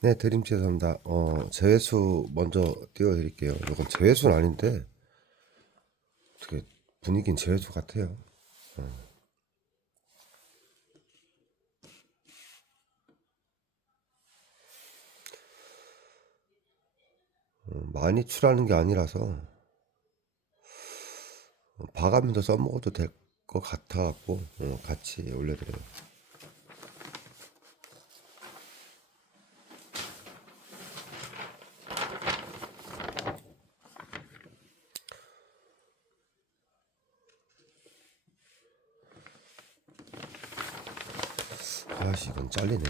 네, 드림 죄송합니다. 어, 제외수 먼저 띄워드릴게요. 이건 제외수는 아닌데, 어떻게 분위기는 제외수 같아요. 어. 어, 많이 출하는 게 아니라서, 어, 봐가면서 써먹어도 될 것 같아갖고, 어, 같이 올려드려요. 아씨, 이건 잘리네.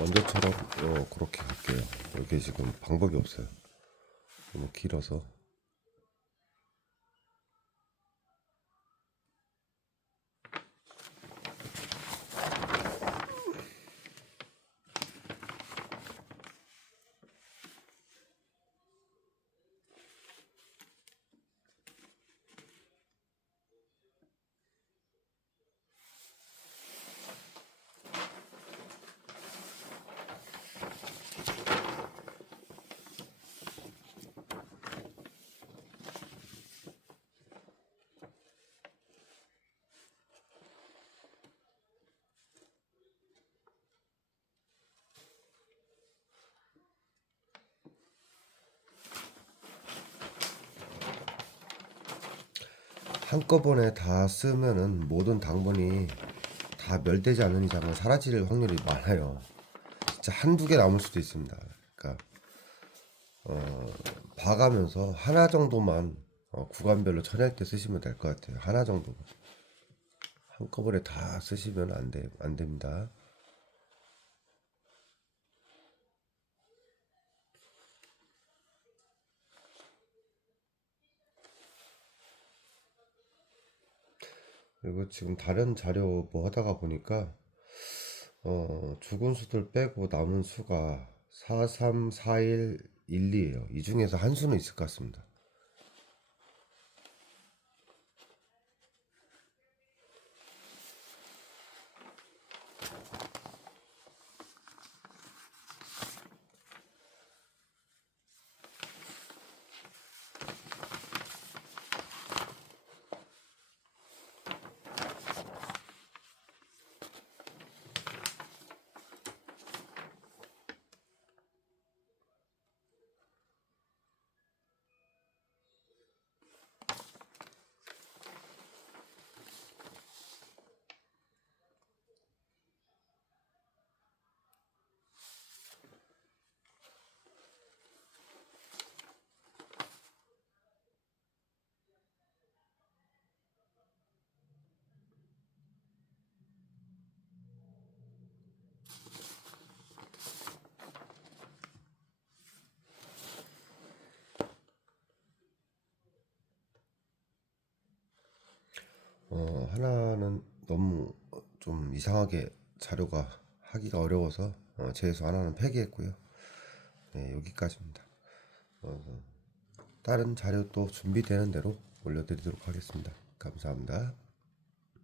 원저처럼 어, 그렇게 갈게요. 이게 지금 방법이 없어요. 너무 길어서. 한꺼번에 다 쓰면은 모든 당번이 다 멸되지 않는 이상은 사라질 확률이 많아요. 진짜 한두 개 남을 수도 있습니다. 그러니까 어, 봐가면서 하나 정도만 어, 구간별로 처리할 때 쓰시면 될 것 같아요. 하나 정도만. 한꺼번에 다 쓰시면 안 돼, 안 됩니다. 그리고 지금 다른 자료 뭐 하다가 보니까 어, 죽은 수들 빼고 남은 수가 4, 3, 4, 1, 1, 2예요. 이 중에서 한 수는 있을 것 같습니다. 어, 하나는 너무 좀 이상하게 자료가 하기가 어려워서 어, 제에서 하나는 폐기했고요. 네, 여기까지입니다. 어, 다른 자료 또 준비되는 대로 올려드리도록 하겠습니다. 감사합니다.